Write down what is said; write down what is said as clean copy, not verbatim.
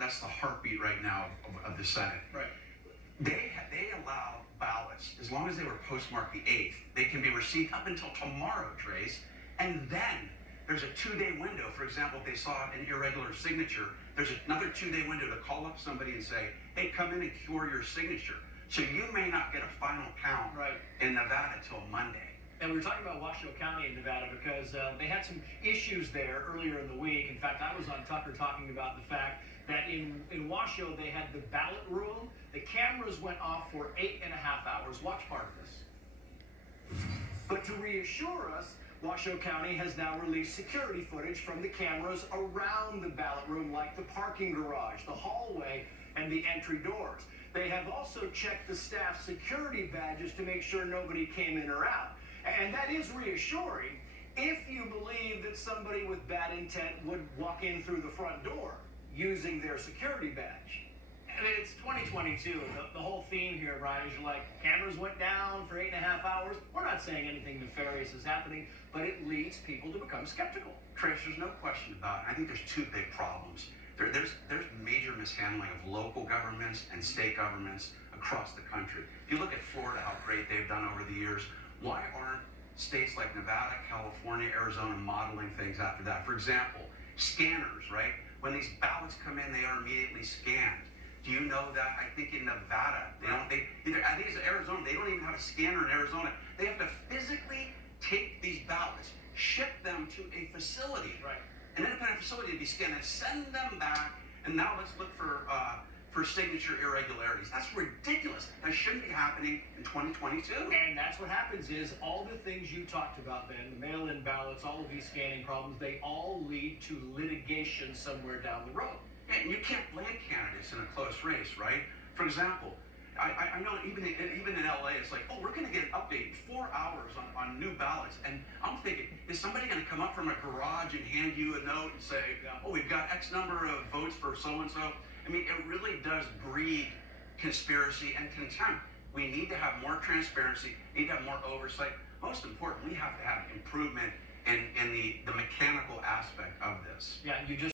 that's the heartbeat right now of the Senate. Right. They allow ballots, as long as they were postmarked the 8th, they can be received up until tomorrow, Trace. And then there's a 2-day window. For example, if they saw an irregular signature, there's another 2-day window to call up somebody and say, hey, come in and cure your signature. So you may not get a final count in Nevada till Monday. And we were talking about Washoe County in Nevada because they had some issues there earlier in the week. In fact, I was on Tucker talking about the fact that in Washoe, they had the ballot room. The cameras went off for 8.5 hours. Watch part of this. But to reassure us, Washoe County has now released security footage from the cameras around the ballot room, like the parking garage, the hallway, and the entry doors. They have also checked the staff security badges to make sure nobody came in or out. And that is reassuring if you believe that somebody with bad intent would walk in through the front door using their security badge. I mean, it's 2022. The whole theme here, Brian, is you're like, cameras went down for 8.5 hours. We're not saying anything nefarious is happening, but it leads people to become skeptical. Trace, there's no question about it. I think there's two big problems. There's major mishandling of local governments and state governments across the country. If you look at Florida, how great they've done over the years, why aren't states like Nevada, California, Arizona modeling things after that? For example, scanners, right? When these ballots come in, they are immediately scanned. Do you know that? I think in Nevada, I think it's Arizona, they don't even have a scanner in Arizona. They have to physically take these ballots, ship them to a facility, an independent facility to be scanned, and send them back. And now let's look for signature irregularities. That's ridiculous. That shouldn't be happening in 2022. And that's what happens is all the things you talked about then, the mail-in ballots, all of these scanning problems, they all lead to litigation somewhere down the road. And you can't blame candidates in a close race, right? For example, I know even in LA, it's like, oh, we're going to get an update in 4 hours on new ballots. And I'm thinking, is somebody going to come up from a garage and hand you a note and say, oh, we've got X number of votes for so-and-so? I mean, it really does breed conspiracy and contempt. We need to have more transparency, need to have more oversight. Most important, we have to have improvement in the mechanical aspect of this. Yeah, you just